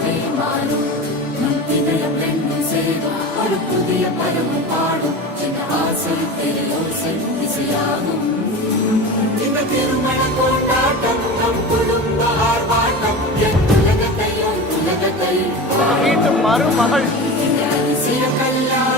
உலகமே மாறும் நம் இதயம் ரெண்டும் சேரும் ஒரு புதிய பருவம் பாடும் இந்த ஆசை பேரோசை இசையாகும் இந்த திருமண கொண்டாட்டம் நம் குடும்ப ஆர்ப்பாட்டம் என் உலகத்தையும் வீட்டு மருமகள் இந்த அதிசய கல்யாணம்